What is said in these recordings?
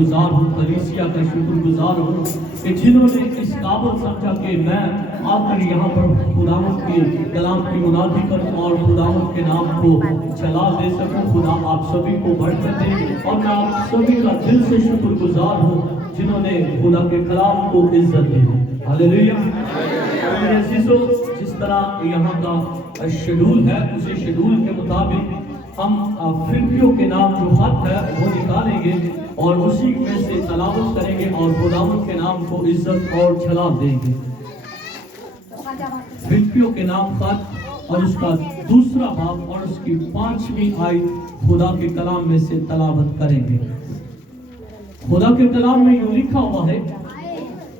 گزار ہوں، کلیسیا کا شکر گزار ہوں کہ جنہوں نے اس قابل سمجھا کہ میں آ کر یہاں پر خداوند کے کلام کی منادی کروں اور خداوند کے نام کو چلا دے سکوں۔ خدا آپ سبھی کو برکت دے اور میں آپ سبھی کا دل سے شکر گزار ہوں جنہوں نے خدا کے کلام کو عزت دی۔ ہاللیلویا۔ میرے عزیزو، جس طرح یہاں کا شیڈول ہے اسی شیڈول کے مطابق ہم فلپیوں کے نام جو خط ہے وہ نکالیں گے اور اسی میں سے تلاوت کریں گے اور خداوند کے نام کو عزت اور جلال دیں گے۔ فلپیوں کے نام خط اور اس کا دوسرا باب اور اس کی 5ویں آیت خدا کے کلام میں سے تلاوت کریں گے۔ خدا کے کلام میں یوں لکھا ہوا ہے،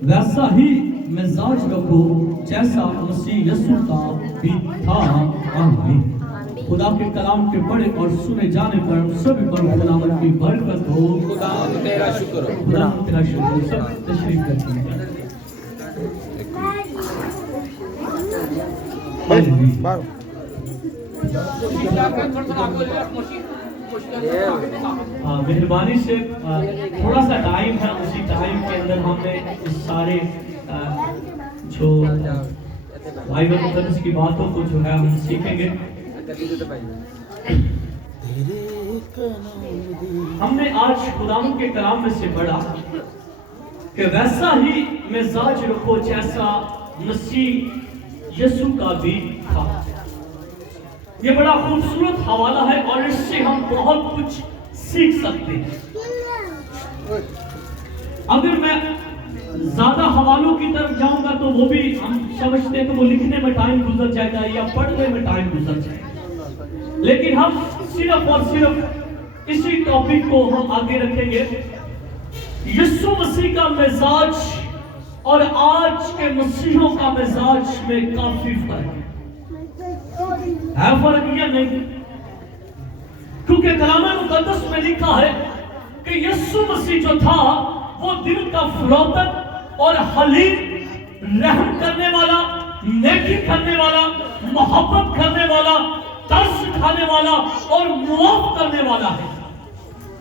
ویسا ہی مزاج رکھو جیسا مسیح یسوع کا بھی تھا۔ آمین۔ خدا کے کلام کے پڑھے اور سنے جانے پر ہم سب پر خداوند کی برکت ہو۔ خداوند تیرا شکر ہو۔ خداوند تیرا شکر ہو۔ سب تشریف کرتے ہیں۔ مہربانی سے تھوڑا سا ٹائم ہے، اسی ٹائم کے اندر ہم نے اس سارے جو بائبل مقدس کی باتوں کو جو ہے ہم سیکھیں گے۔ ہم نے آج خداوند کے کلام میں سے پڑھا کہ ویسا ہی مزاج رکھو جیسا مسیح یسوع کا بھی تھا۔ یہ بڑا خوبصورت حوالہ ہے اور اس سے ہم بہت کچھ سیکھ سکتے ہیں۔ اگر میں زیادہ حوالوں کی طرف جاؤں گا تو وہ بھی ہم سمجھتے ہیں کہ وہ لکھنے میں ٹائم گزر جائے گا یا پڑھنے میں ٹائم گزر جائے گا، لیکن ہم صرف اور صرف اسی ٹاپک کو ہم آگے رکھیں گے۔ یسوع مسیح کا مزاج اور آج کے مسیحوں کا مزاج میں کافی فرق ہے فرق یا نہیں؟ کیونکہ کلام مقدس میں لکھا ہے کہ یسوع مسیح جو تھا وہ دل کا فروتن اور حلیم، رحم کرنے والا، نیکی کرنے والا، محبت کرنے والا، ترس کھانے والا اور معاف کرنے والا ہے۔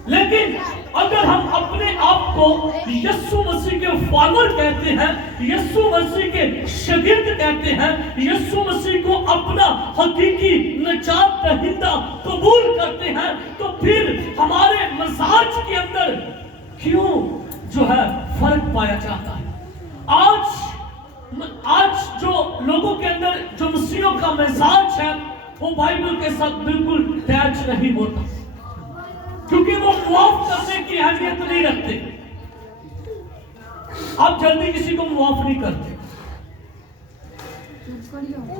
لیکن اگر ہم اپنے آپ کو یسوع مسیح کے فالوور کہتے ہیں، یسوع مسیح کے شاگرد کہتے ہیں، یسوع مسیح کو اپنا حقیقی نجات دہندہ قبول کرتے ہیں، تو پھر ہمارے مزاج کے اندر کیوں جو ہے فرق پایا جاتا ہے؟ آج جو لوگوں کے اندر جو مسیحوں کا مزاج ہے وہ بائبل کے ساتھ بالکل اٹیچ نہیں ہوتا، کیونکہ وہ معاف کرنے کی اہمیت نہیں رکھتے۔ آپ جلدی کسی کو معاف نہیں کرتے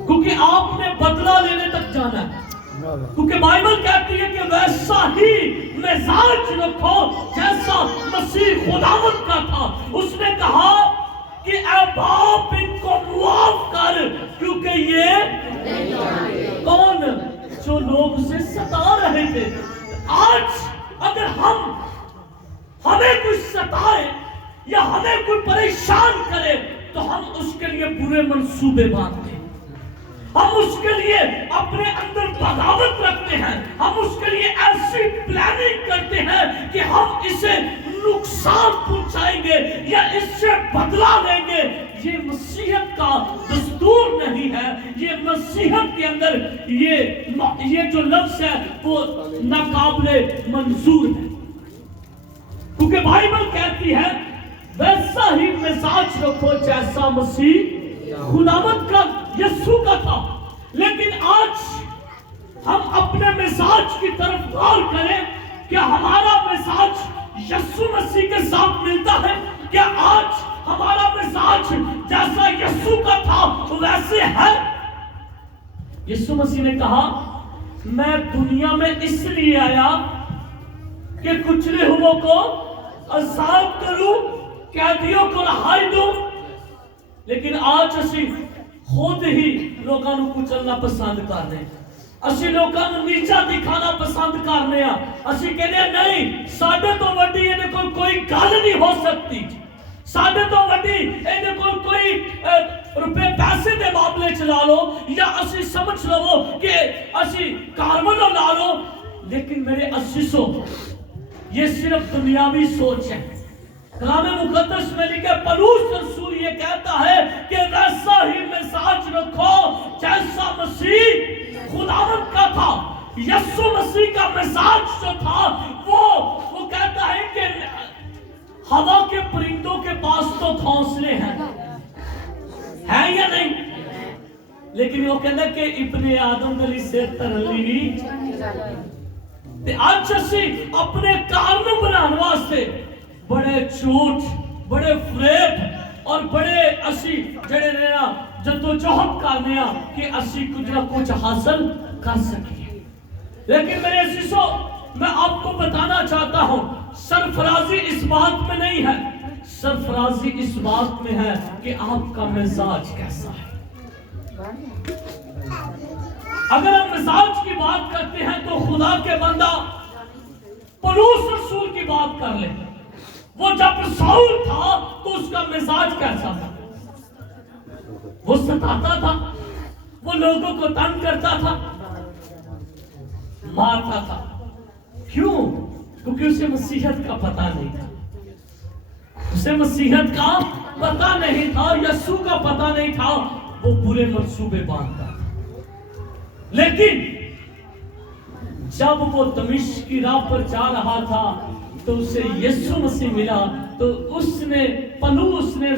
کیونکہ آپ نے بدلہ لینے تک جانا ہے، کیونکہ بائبل کہتی ہے کہ ویسا ہی مزاج رکھو جیسا مسیح خداوند کا تھا۔ اس نے کہا کہ اے باپ ان کو معاف کر کیونکہ یہ کون جو لوگ اسے ستا رہے تھے۔ آج اگر ہمیں کوئی ستائے یا ہمیں کوئی پریشان کرے تو ہم اس کے لیے برے منصوبے باندھتے ہیں، ہم اس کے لیے اپنے اندر بغاوت رکھتے ہیں، ہم اس کے لیے ایسی پلاننگ کرتے ہیں کہ ہم اسے نقصان پہنچائیں گے یا اس سے بدلہ لیں گے۔ یہ مسیحیت کا دستور نہیں ہے، یہ مسیحیت کے اندر یہ جو لفظ ہے وہ ناقابل منظور ہے، کیونکہ بائبل کہتی ہے ویسا ہی مزاج رکھو جیسا مسیح خداوند کا یسوع کا تھا۔ لیکن آج ہم اپنے مزاج کی طرف غور کریں، کیا ہمارا مزاج یسوع مسیح کے ساتھ ملتا ہے؟ کیا آج ہمارا مزاج جیسا یسوع کا تھا ویسے ہے؟ یسوع مسیح نے کہا میں دنیا میں اس لیے آیا کہ کچلے ہوئوں کو آزاد کروں، قیدیوں کو رہائی دوں، لیکن آج اسی خود ہی لوگاں نوں کچلنا پسند کرنے، اسی لوگاں نوں نیچا دکھانا پسند کرنے ہاں۔ اسی کہنے نہیں ساڈے تو وڈی اینے کوئی گل نہیں ہو سکتی، ساڈے تو وڈی اینے کوئی روپے پیسے دے معاملے چلا لو یا اسی سمجھ لو کہ اسی کارمن لا لو، لیکن میرے عزیزو ये सिर्फ दुनियावी सोच है। कलाम मुकद्दस में लिखे पौलुस रसूल ये कहता है कि वैसा ही मिजाज रखो जैसा मसीह खुदावंद का था। यीशु मसीह का मिजाज जो था वो कहता है कि हवा के परिंदों के पास तो घोंसले हैं, है या नहीं, लेकिन वो कहता कि इब्ने आदम अली से तरली ते आज असी अपने कारण बनाने वास्ते बड़े झूठ, बड़े फरेब और बड़े असी जड़े रहना जद्दोजहद करने कि असी कुछ ना कुछ हासिल कर सके। लेकिन मेरे अजीजों, मैं आपको बताना चाहता हूं, सरफराजी इस बात में नहीं है, सरफराजी इस बात में है कि आपका मिजाज कैसा है। अगर हम मिजाज की बात करते हैं तो खुदा के बंदा पौलुस रसूल की बात कर ले। वो जब साउल था तो उसका मिजाज कैसा था? वो सताता था, वो लोगों को तंग करता था, मारता था। क्यों? क्योंकि उसे मसीहत का पता नहीं था, उसे मसीहत का पता नहीं था, यीशु का पता नहीं था, वो बुरे मंसूबे बांधता था। लेकिन जब वो दमिश्क की राह पर जा रहा था तो उसे यीशु मसीह मिला, तो उसने पौलुस ने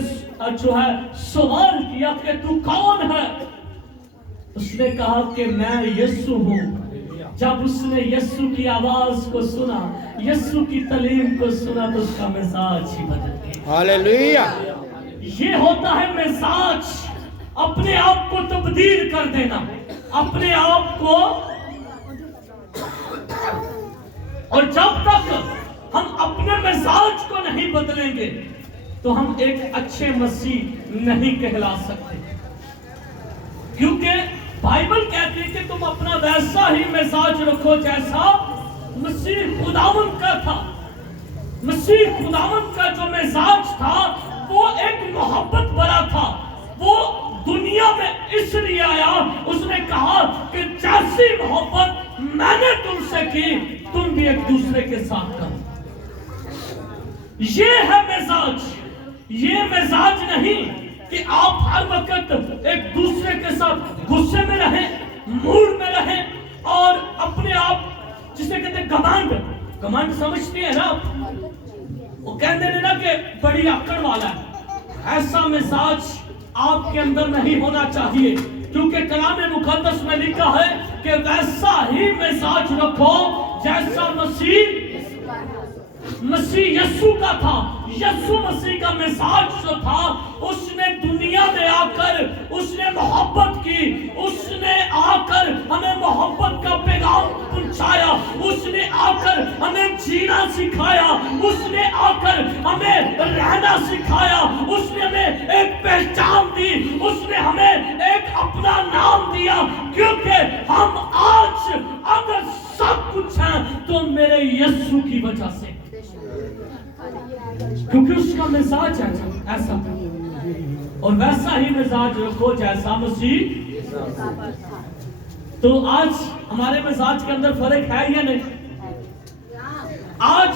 जो है सवाल किया कि तू कौन है? उसने कहा कि मैं यीशु हूं। जब उसने यीशु की आवाज को सुना, यीशु की तालीम को सुना, तो उसका मिजाज ही बदल गया। हालेलुया। ये होता है मिजाज, अपने आप को तब्दील कर देना, अपने आप को। और जब तक हम अपने मिजाज को नहीं बदलेंगे तो हम एक अच्छे मसीह नहीं कहला सकते, क्योंकि बाइबल कहती है कि तुम अपना वैसा ही मिजाज रखो जैसा मसीह खुदावंद का था। मसीह खुदावंद का जो मिजाज था वो एक मोहब्बत भरा था। वो दुनिया में इसलिए आया, उसने कहा कि जैसी मोहब्बत मैंने तुमसे की तुम भी एक दूसरे के साथ करो। ये है मिजाज। ये मिजाज नहीं कि आप हर वक्त एक दूसरे के साथ गुस्से में रहें, मूड में रहें और अपने आप, जिसे कहते हैं घमंड, घमंड समझती है ना, वो कहते हैं ना कि बड़ी आकड़ वाला है। ऐसा मिजाज आपके अंदर नहीं होना चाहिए, क्योंकि कलाम मुकद्दस में लिखा है कि वैसा ही मिजाज रखो जैसा मसीह यीशु का था। यीशु मसीह का मिजाज जो था, उसने दुनिया में आकर उसने मोहब्बत की, उसने आकर हमें मोहब्बत का पैगाम पहुंचाया, उसने आकर हमें जीना सिखाया, उसने आकर हमें रहना सिखाया, उसने हमें एक पहचान दी, उसने हमें एक अपना नाम दिया। क्योंकि हम आज अगर सब कुछ है तो मेरे यीशु की वजह से, क्योंकि उसका मिजाज है ऐसा। और वैसा ही मिजाज रखो जैसा मसीह। तो आज हमारे मिजाज के अंदर फर्क है या नहीं? आज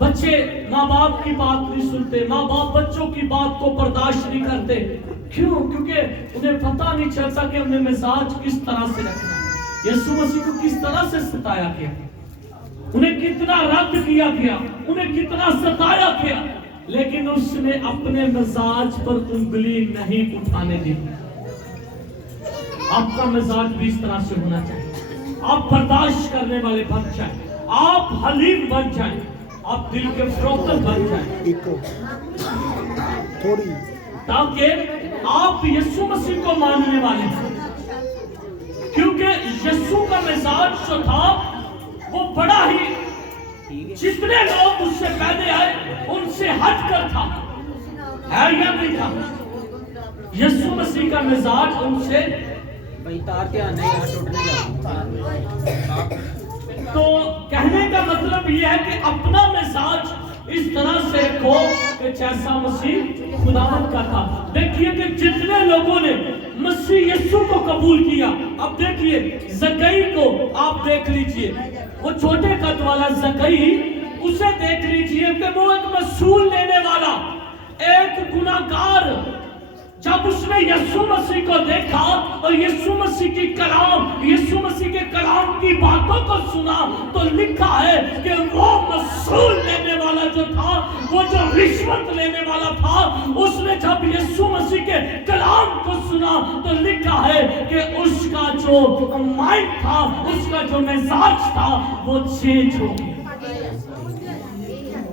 बच्चे माँ बाप की बात नहीं सुनते, माँ बाप बच्चों की बात को बर्दाश्त नहीं करते। क्यों? क्योंकि उन्हें पता नहीं चलता कि उन्हें मिजाज किस तरह से रखना है। यीशु मसीह को किस तरह से सताया गया, उन्हें कितना रद्द किया गया, उन्हें कितना सताया गया, लेकिन उसने अपने मिजाज पर उंगली नहीं उठाने दी। आपका मिजाज भी इस तरह से होना चाहिए। आप बर्दाश्त करने वाले बन जाएं, आप हलीम बन जाएं, आप दिल के फ्रोकल बन जाएं, ताकि आप यीशु मसीह को मानने वाले हैं। क्योंकि यीशु का मिजाज जो था वो बड़ा ही, जितने लोग उससे पहले आए उनसे हटकर था, है या नहीं था? यीशु मसीह का मिजाज उनसे तो कहने का मतलब ये है कि अपना मिजाज इस तरह से रखो कि जैसा मसीह खुदावंद का था। देखिए कि जितने लोगों ने मसीह यीशु को कबूल किया, अब देखिए जक्कई को आप देख लीजिए, वो छोटे कद वाला ज़कई, उसे देख लीजिए कि वो एक मसूल लेने वाला, एक गुनाहगार, जब उसने यीशु मसीह को देखा और यीशु मसीह की कलाम, यीशु मसीह के कलाम की बातों को सुना, तो लिखा है कि वो मसूल लेने वाला जो था, वो जो रिश्वत लेने वाला था, उसने जब यीशु मसीह के कलाम को सुना तो लिखा है कि उसका जो माइंड था, उसका जो मिजाज था, वो चेंज हो गया।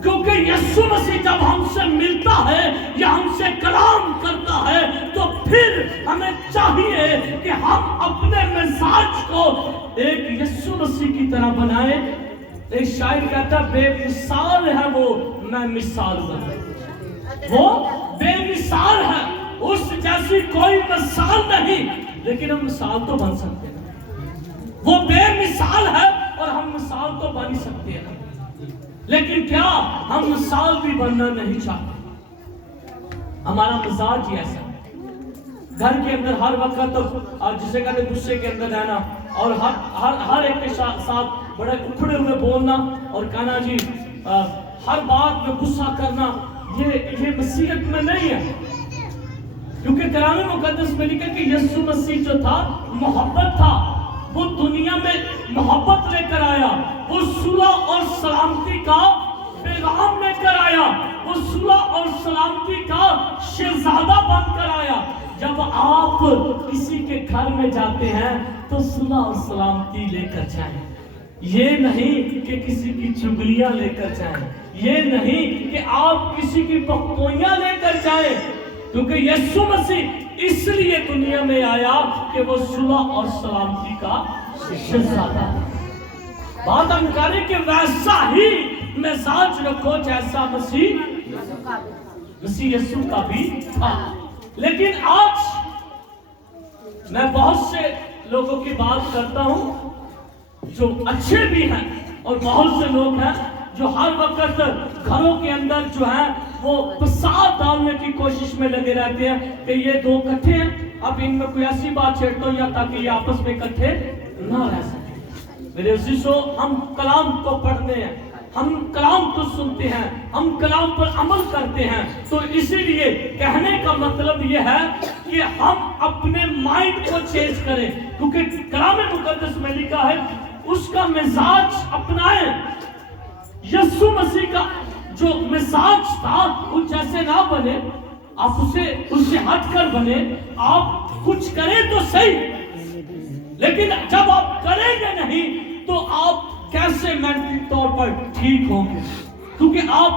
क्योंकि यीशु मसीह जब हमसे मिलता है या हमसे कलाम करता है, तो फिर हमें चाहिए कि हम अपने मिजाज को एक यीशु मसीह की तरह बनाए। एक शायर कहता है, बेमिसाल है वो, मैं मिसाल बना। वो बेमिसाल है, उस जैसी कोई मिसाल नहीं, लेकिन हम मिसाल तो बन सकते हैं। वो बेमिसाल है और हम मिसाल तो बन ही सकते हैं, लेकिन क्या हम मिसाल भी बनना नहीं चाहते? हमारा मिजाज ही ऐसा है, घर के अंदर हर वक्त तो जिसे कहते गुस्से के अंदर रहना, और हर एक के साथ बड़े उखड़े हुए बोलना और कहना जी हर बात में गुस्सा करना, ये मसीहत में नहीं है। क्योंकि कलाम मुकद्दस में लिखा कि यीशु मसीह जो था मोहब्बत था, वो दुनिया में मोहब्बत लेकर आया, वो सुलह और सलामती का पैगाम लेकर आया, वो सुलह और सलामती का शहजादा बनकर आया। जब आप किसी के घर में जाते हैं तो सुलह और सलामती लेकर जाएं, ये नहीं कि किसी की चुगलियां लेकर जाएं, ये नहीं कि आप किसी की बकवाइयां लेकर जाएं, क्योंकि यीशु मसीह इसलिए दुनिया में आया कि वो सुलह और सलामती का शहजादा। बात हम करें कि वैसा ही मिजाज रखो जैसा मसीह यीशु का भी था। लेकिन आज मैं बहुत से लोगों की बात करता हूं जो अच्छे भी हैं, और बहुत से लोग हैं जो हर वक्त घरों के अंदर जो है वो फसाद डालने की कोशिश में लगे रहते हैं कि ये दो इकट्ठे हैं, अब इनमें कोई ऐसी बात छेड़ता हूं या ताकि ये आपस में इकट्ठे ना रह सके। मेरे अजीजों, हम कलाम को पढ़ते हैं, हम कलाम को सुनते हैं, हम कलाम पर अमल करते हैं, तो इसीलिए कहने का मतलब ये है कि हम अपने माइंड को चेंज करें, क्योंकि कलाम मुकद्दस में लिखा है उसका मिजाज अपनाएं। यीशु मसीह का जो मिजाज था वो जैसे ना बने, आप उससे हटकर बने, आप कुछ करें तो सही, लेकिन जब आप करेंगे नहीं तो आप कैसे मेंटली तौर पर ठीक होंगे? क्योंकि आप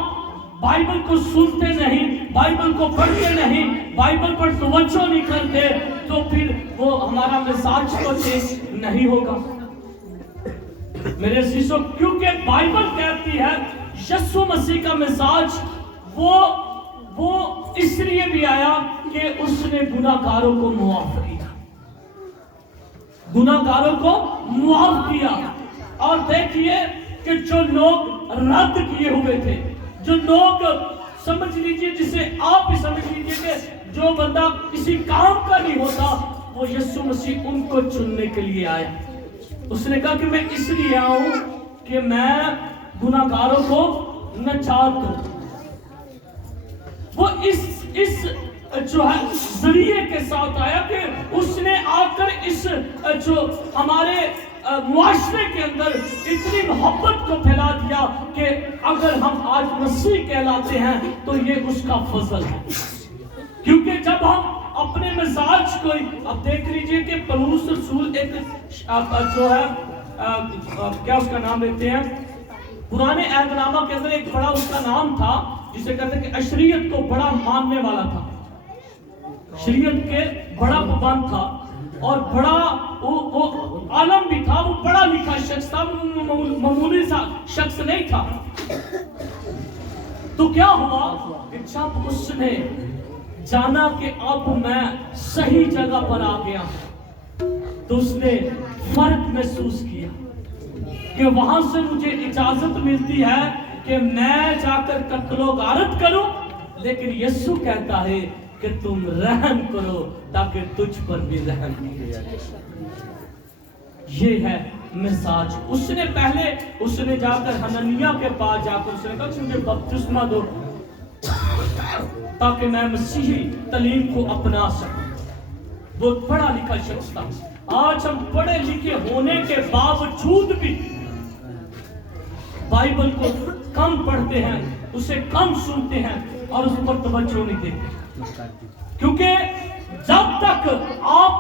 बाइबल को सुनते नहीं, बाइबल को पढ़ते नहीं, बाइबल पर तवज्जो नहीं करते, तो फिर वो हमारा मिजाज तो चेंज नहीं होगा। मेरे अजीजों, क्योंकि बाइबल कहती है यीशु मसीह का मिजाज वो इसलिए भी आया कि उसने गुनाहगारों को मुआफ किया, गुनाहगारों को मुआफ किया। और देखिए कि जो लोग रद्द किए हुए थे, जो लोग समझ लीजिए, जिसे आप भी समझ लीजिए कि जो बंदा किसी काम का नहीं होता, वो यीशु मसीह उनको चुनने के लिए आया। उसने कहा कि मैं इसलिए आऊं कि मैं गुनाहगारों को नजात दूं। वो इस जो है जरिए के साथ आया कि उसने आकर इस जो हमारे मुआशरे के अंदर इतनी मोहब्बत को फैला दिया कि अगर हम आज मसीह कहलाते हैं तो ये उसका फजल है। क्योंकि जब हम अपने मिजाज को, अब देख लीजिए कि पौलुस रसूल एक जो है क्या उसका नाम लेते हैं, पुराने अहदनामा के अंदर एक बड़ा उसका नाम था जिसे कहते हैं कि अशरीयत को बड़ा मानने वाला था, शरीयत के बड़ा पाबंद था और बड़ा वो आलम भी था, वो पढ़ा लिखा शख्स था, मामूली सा शख्स नहीं था। तो क्या हुआ कि जब उसने जाना कि अब मैं सही जगह पर आ गया, तो उसने फर्क महसूस किया कि वहां से मुझे इजाजत मिलती है कि मैं जाकर कत्लो गारत करूं, लेकिन यीशु कहता है कि तुम रहम करो ताकि तुझ पर भी रहम किया जाए। ये है मिजाज। उसने जाकर हननिया के पास जाकर उसने कहा मुझे बपतिस्मा दो ताकि मैं मसीही तालीम को अपना सकूं। बहुत पढ़ा लिखा शख्स था। आज हम पढ़े लिखे होने के बावजूद भी बाइबल को कम पढ़ते हैं, उसे कम सुनते हैं और उस पर तवज्जो नहीं देते। क्योंकि जब तक आप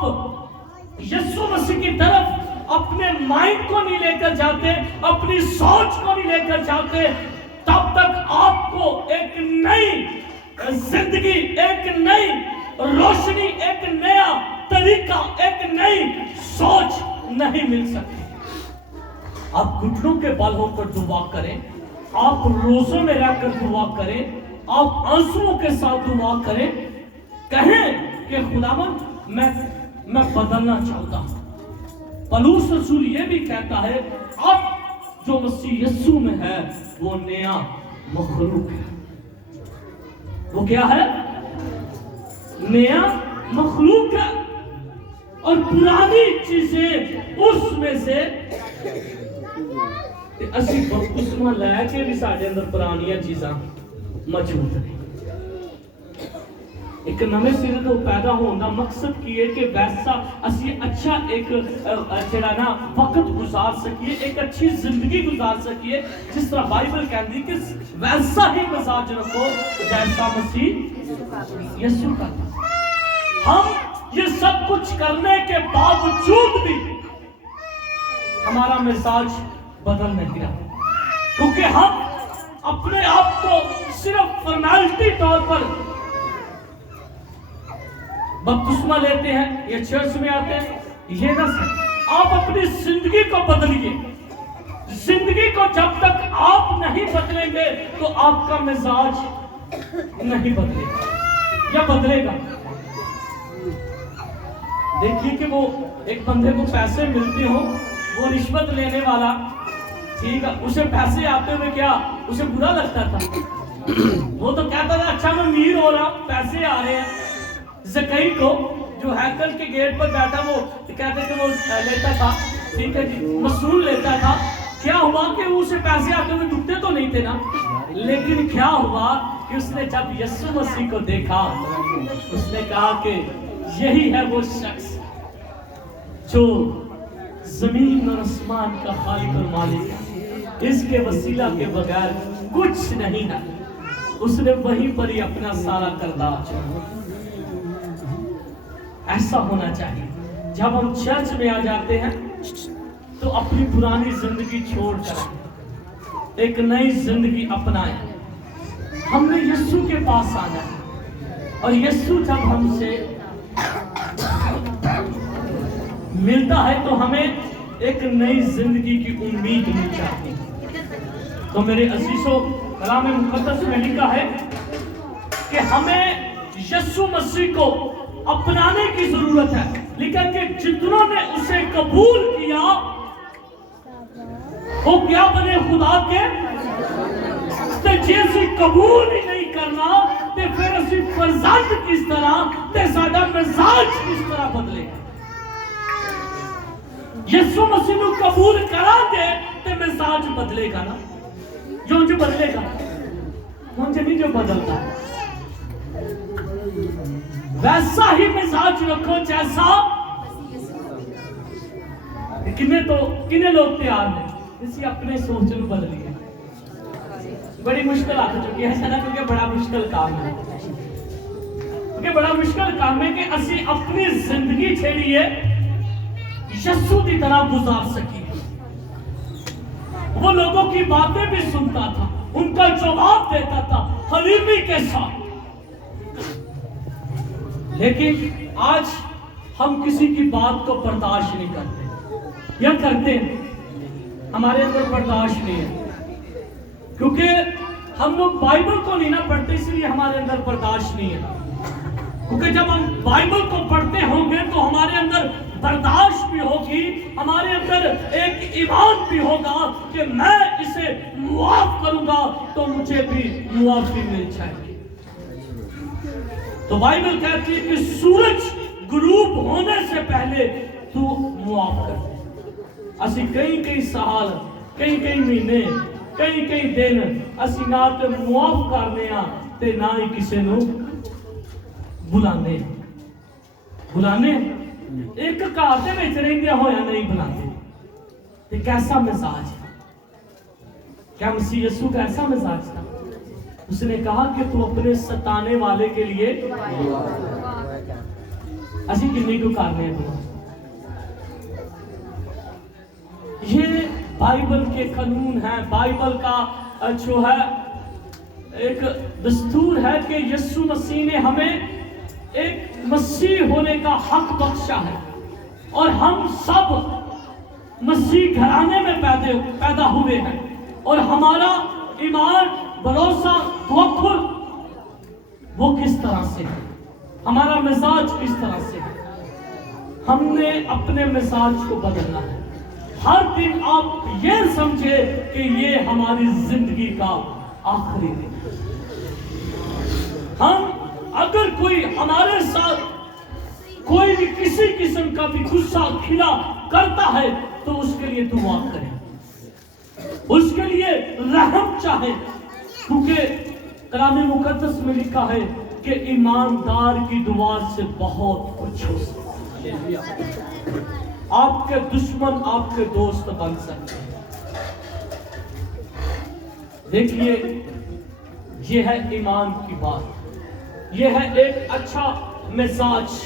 यीशु मसीह की तरफ अपने माइंड को नहीं लेकर जाते, अपनी सोच को नहीं लेकर जाते, तब तक आपको एक नई जिंदगी, एक नई रोशनी, एक नया तरीका, एक नई सोच नहीं मिल सकती। आप घुटनों के बल होकर दुआ करें, आप रोजों में रहकर दुआ करें, आप आंसुओं के साथ दुआ करें, कहें कि खुदावंद मैं बदलना चाहता हूं। पौलुस रसूल ये भी कहता है अब जो मसीह यीशु में है वो नया मखलूक है। वो क्या है? नया मखलूक है। और पुरानी चीजें उसमें से ਅਸੀਂ ਬਪਤਿਸਮਾ ਲੈ ਕੇ ਵੀ ਸਾਡੇ ਅੰਦਰ ਪੁਰਾਣੀਆਂ ਚੀਜ਼ਾਂ ਮੌਜੂਦ ਨੇ। ਇੱਕ ਨਵੇਂ ਸਿਰੇ ਤੋਂ ਪੈਦਾ ਹੋਣ ਦਾ ਮਕਸਦ ਕੀ ਹੈ ਕਿ ਵੈਸਾ ਅਸੀਂ ਅੱਛਾ ਇੱਕ ਜਿਹੜਾ ਨਾ ਵਕਤ ਗੁਜ਼ਾਰ ਸਕੀਏ, ਇੱਕ ਅੱਛੀ ਜ਼ਿੰਦਗੀ ਗੁਜ਼ਾਰ ਸਕੀਏ, ਜਿਸ ਤਰ੍ਹਾਂ ਬਾਈਬਲ ਕਹਿੰਦੀ ਕਿ ਵੈਸਾ ਹੀ ਮਿਜ਼ਾਜ ਰੱਖੋ जैसा मसीह यीशु का था। हम ये सब कुछ करने के बावजूद भी हमारा मिजाज बदल नहीं रहा, क्योंकि हम अपने आप को सिर्फ फॉर्मेलिटी तौर पर बपतिस्मा लेते हैं या चर्च में आते हैं, ये ना सही। आप अपनी जिंदगी को बदलिए। जिंदगी को जब तक आप नहीं बदलेंगे तो आपका मिजाज नहीं बदलेगा या बदलेगा। देखिए कि वो एक बंदे को पैसे मिलते हो, वो रिश्वत लेने वाला, ठीक है, उसे पैसे आते हुए क्या उसे बुरा लगता था? वो तो कहता था अच्छा मैं अमीर हो रहा, पैसे आ रहे हैं। ज़कई को जो हैकल के गेट पर बैठा वो कहते थे वो लेता था, ठीक है जी, मसूल लेता था। क्या हुआ कि उसे पैसे आते हुए दुखते तो नहीं थे ना, लेकिन क्या हुआ कि उसने जब यीशु मसीह को देखा उसने कहा कि यही है वो शख्स जो जमीन और आसमान का खालिक और मालिक है, इसके वसीला के बगैर कुछ नहीं है। उसने वहीं पर ही अपना सारा किरदार छोड़ा। ऐसा होना चाहिए। जब हम चर्च में आ जाते हैं तो अपनी पुरानी जिंदगी छोड़कर एक नई जिंदगी अपनाएं। हमने यीशु के पास आना है और यीशु जब हमसे मिलता है तो हमें एक नई जिंदगी की उम्मीद मिल जाती है। तो मेरे अजीजों, कलाम मुक़द्दस में लिखा है कि हमें यीशु मसीह को अपनाने की जरूरत है। लिखा कि जितनों ने उसे कबूल किया वो क्या बने खुदा के। ते जैसे कबूल ही नहीं करना ते फिर असी फर्जंद किस तरह ते साडा मिजाज किस तरह बदलेगा। यीशु मसीह को कबूल करा दे ते मिजाज बदलेगा ना, जो बदलेगा मुझे नहीं जो बदलता। वैसा ही मिजाज रखो जैसा किन्ने लोग तैयार हैं इसी अपने सोच को बदलिए। बड़ी मुश्किल आ चुकी है ना, क्योंकि बड़ा मुश्किल काम है, क्योंकि बड़ा मुश्किल काम है कि असी अपनी जिंदगी छेड़िए यीशु की तरह गुजार सकिए। वो लोगों की बातें भी सुनता था, उनका जवाब देता था हलीमी के साथ, लेकिन आज हम किसी की बात को बर्दाश्त नहीं करते या करते हैं, हमारे अंदर बर्दाश्त नहीं है, क्योंकि हम लोग बाइबल को नहीं ना पढ़ते, इसलिए हमारे अंदर बर्दाश्त नहीं है। क्योंकि जब हम बाइबल को पढ़ते होंगे तो हमारे अंदर बर्दाश्त भी होगी, हमारे अंदर एक ईमान भी होगा कि मैं इसे मुआफ करूंगा तो मुझे भी मुआफी मिल जाएगी। तो बाइबल कहती है कि सूरज गुरूब होने से पहले तू मुआफ कर। اسی کئی سال کئی مہینے کئی دن اسی نہ تے معاف کرنے ہاں تے نہ ہی کسی نو بلانے ایک گھر دے وچ رہندے ہویا نہیں بلاتے تے کیسا مزاج ہے؟ کیا مسیح یسوع کا ایسا مزاج تھا؟ اس نے کہا کہ تو اپنے ستانے والے کے لیے اسی کنی کو کرنے ہیں. یہ بائبل کے قانون ہیں، بائبل کا جو ہے ایک دستور ہے کہ یسوع مسیح نے ہمیں ایک مسیح ہونے کا حق بخشا ہے، اور ہم سب مسیح گھرانے میں پیدا ہوئے ہیں، اور ہمارا ایمان، بھروسہ، توکل وہ کس طرح سے ہے، ہمارا مزاج کس طرح سے ہے. ہم نے اپنے مزاج کو بدلنا ہے. ہر دن آپ یہ سمجھے کہ یہ ہماری زندگی کا آخری دن. ہم اگر کوئی ہمارے ساتھ کوئی بھی کسی قسم کا بھی غصہ کھلا کرتا ہے تو اس کے لیے دعا کریں، اس کے لیے رحم چاہے، کیونکہ کلام مقدس میں لکھا ہے کہ ایماندار کی دعا سے بہت کچھ ہو سکتا ہے. آپ کے دشمن آپ کے دوست بن سکتے ہیں. دیکھیے یہ ہے ایمان کی بات، یہ ہے ایک اچھا مزاج.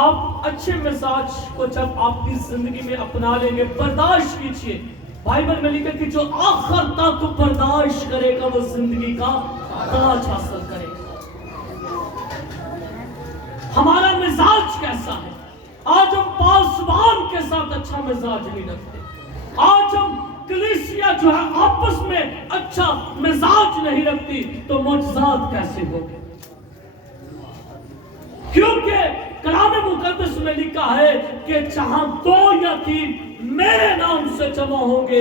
آپ اچھے مزاج کو جب آپ کی زندگی میں اپنا لیں گے، برداشت کیجیے. بائبل میں لکھا کہ جو آخر تک برداشت کرے گا وہ زندگی کا تاج حاصل کرے گا. ہمارا مزاج کیسا ہے؟ آج ہم پاسبان کے ساتھ اچھا مزاج نہیں رکھتے. آج ہم کلیسیا جو ہے آپس میں اچھا مزاج نہیں رکھتی تو معجزات کیسے ہوگے؟ کیونکہ کلام مقدس میں لکھا ہے کہ جہاں 2 یا 3 میرے نام سے جمع ہوں گے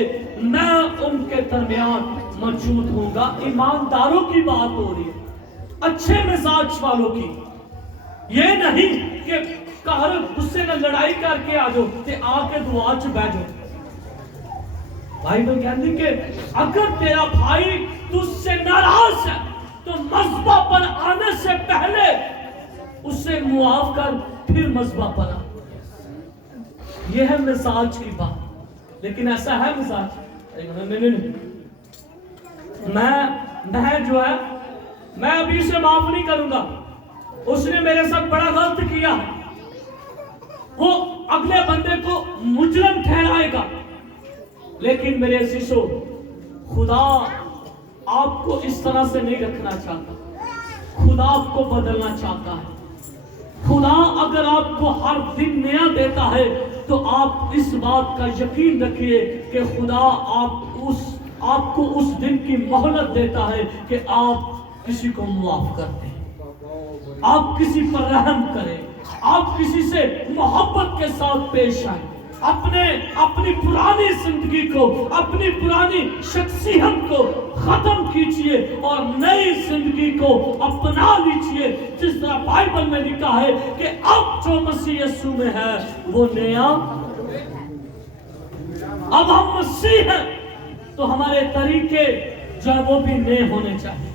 میں ان کے درمیان موجود ہوں گا. ایمانداروں کی بات ہو رہی ہے، اچھے مزاج والوں کی. یہ نہیں کہ کہر غصے میں لڑائی کر کے آ جاؤ تے آ کے دعا چ بیٹھ جاؤ. بائبل کہتی کہ اگر تیرا بھائی تجھ سے ناراض ہے تو مذبح پر آنے سے پہلے اسے معاف کر، پھر مذبح پر آ. یہ ہے مزاج کی بات. لیکن ایسا ہے مزاج میں جو ہے میں ابھی اسے معاف نہیں کروں گا، اس نے میرے ساتھ بڑا غلط کیا، وہ اگلے بندے کو مجرم ٹھہرائے گا. لیکن میرے عزیزو، خدا آپ کو اس طرح سے نہیں رکھنا چاہتا. خدا آپ کو بدلنا چاہتا ہے. خدا اگر آپ کو ہر دن نیا دیتا ہے تو آپ اس بات کا یقین رکھیے کہ خدا آپ کو اس دن کی مہلت دیتا ہے کہ آپ کسی کو معاف کر دیں، آپ کسی پر رحم کریں، آپ کسی سے محبت کے ساتھ پیش آئیں. اپنی پرانی زندگی کو، اپنی پرانی شخصیت کو ختم کیجئے اور نئی زندگی کو اپنا لیجئے. جس طرح بائبل میں لکھا ہے کہ اب جو مسیح یسوع میں ہے وہ نیا. اب ہم مسیح ہیں تو ہمارے طریقے جو ہے وہ بھی نئے ہونے چاہیے،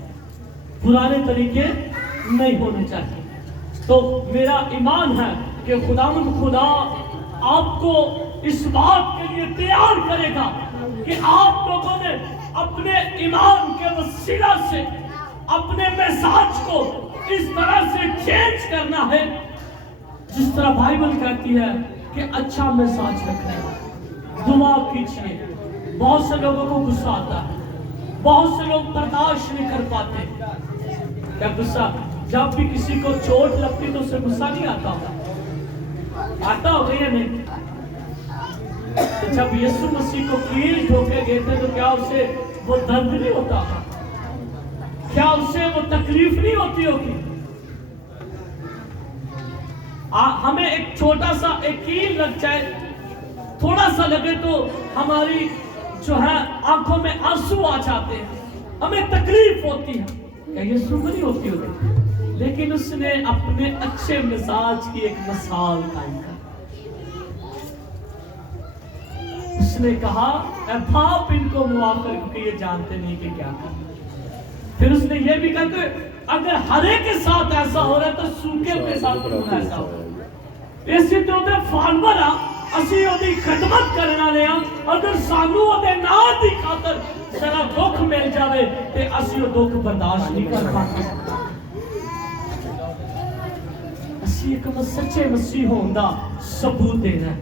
پرانے طریقے نہیں ہونے چاہیے. تو میرا ایمان ہے کہ خدا آپ کو اس بات کے لیے تیار کرے گا کہ آپ لوگوں نے اپنے ایمان کے وسیلہ سے اپنے مزاج کو اس طرح سے چینج کرنا ہے جس طرح بائبل کہتی ہے کہ اچھا مزاج رکھنا ہے. دعا کیجیے. بہت سے لوگوں کو غصہ آتا ہے، بہت سے لوگ برداشت نہیں کر پاتے. کیا غصہ جب بھی کسی کو چوٹ لگتی تو اسے غصہ نہیں آتا ہوگا یا نہیں؟ تو جب یسوع مسیح کو کیل ٹھوکے گئے تھے تو کیا اسے وہ درد نہیں ہوتا؟ کیا اسے وہ تکلیف نہیں ہوتی ہوگی؟ ہمیں ایک چھوٹا سا ایک کیل لگ جائے، تھوڑا سا لگے تو ہماری جو ہے آنکھوں میں آنسو آ جاتے ہیں، ہمیں تکلیف ہوتی ہے. کیا یسوع کو نہیں ہوتی ہوگی؟ لیکن اس نے اپنے اچھے مزاج کی ایک مثال قائم کر. उसने कहा "ऐ बाप इनको मुआफ कर, क्योंकि ये जानते नहीं कि क्या था"। फिर उसने ये भी कहा कि अगर हरे के साथ ऐसा हो रहा है तो सूखे के साथ क्यों ऐसा हो रहा है। इसी तो ਉਹਦੇ ਫਾਰਮਰ ਆ, ਅਸੀਂ ਉਹਦੀ ਖidmat ਕਰਨ ਵਾਲੇ ਆ। ਅਗਰ ਸਾਨੂੰ ਉਹਦੇ ਨਾਂ ਦੀ ਖਾਤਰ ਜ਼ਰਾ ਦੁੱਖ ਮਿਲ ਜਾਵੇ ਤੇ ਅਸੀਂ ਉਹ ਦੁੱਖ ਬਰਦਾਸ਼ਤ ਨਹੀਂ ਕਰ ਪਾਉਂਦੇ। ਅਸੀਂ ਇੱਕ ਸੱਚੇ ਮਸੀਹ ਹੋਣ ਦਾ ਸਬੂਤ ਦੇਣਾ ਹੈ।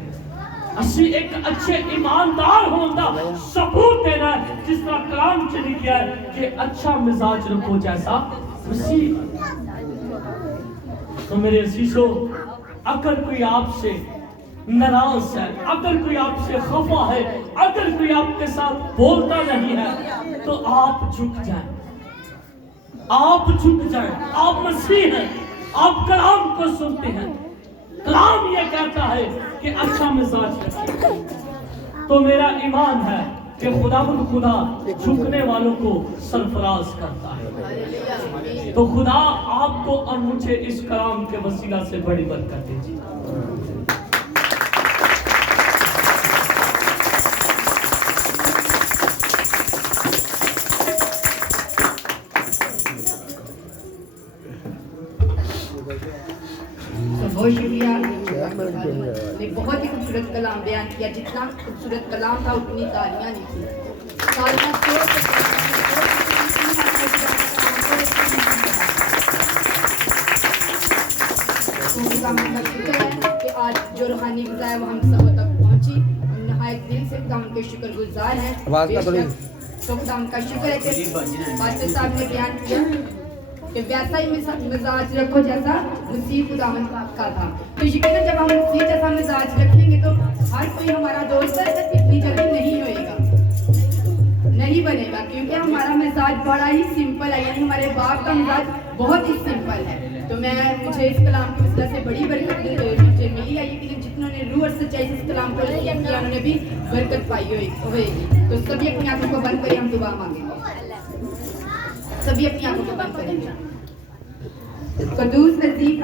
ਅਸੀਂ ਇੱਕ ਅੱਛੇ ईमानदार ਹੋਣ ਦਾ ਸਬੂਤ ਦੇਣਾ ਹੈ। ਜਿਸ ਤਰ੍ਹਾਂ ਕਲਾਮ ਚ ਲਿਖਿਆ ਹੈ ਕਿ अच्छा मिजाज रखो जैसा मसीह। तो मेरे अजीजों, अगर कोई आपसे नाराज है, अगर कोई आपसे खफा है, अगर कोई आपके साथ बोलता नहीं है, तो आप झुक जाएं, आप झुक जाएं। आप मसीह हैं, आप कलाम को सुनते हैं। कलाम ये कहता है कि अच्छा मिजाज रखें। तो मेरा ईमान है कि खुदा झुकने वालों को सरफराज करता है। तो खुदा आपको और मुझे इस कलाम के वसीला से बड़ी बरकत दीजिए। बहुत शुक्रिया। ने बहुत ही खूबसूरत कलाम बयान किया। जितना खूबसूरत कलाम था उतनी तालियां नहीं थी। तालियां कि आज जो रूहानी ग़िज़ा है वो हम सब तक पहुंची। हम नहायत दिल से खुदा उनके शुक्रगुजार हैं। तो खुदा उनका शुक्र है कि पास्टर साहब ने बयान किया कि वैसा ही मिजाज रखो जैसा मसीह खुदावंद का था। तो यकीनन जब हम मसीह जैसा मिजाज रखेंगे तो हर कोई हमारा दोस्त इतनी जल्दी नहीं होएगा, नहीं बनेगा, क्योंकि हमारा मिजाज बड़ा ही सिंपल है। यानी हमारे बाप का मिजाज बहुत ही सिंपल है। तो मुझे इस कलाम की वजह से बड़ी बरकत मुझे मिली है। यकीनन जितनों ने रूह और सच्चाई से इस कलाम को लिया उन्होंने भी बरकत पाई होगी। तो सभी अपनी आंखों को बंद करें, हम दुआ मांगेंगे। सभी अपनी आंखों को बंद करेंगे। कदूस नज़ीक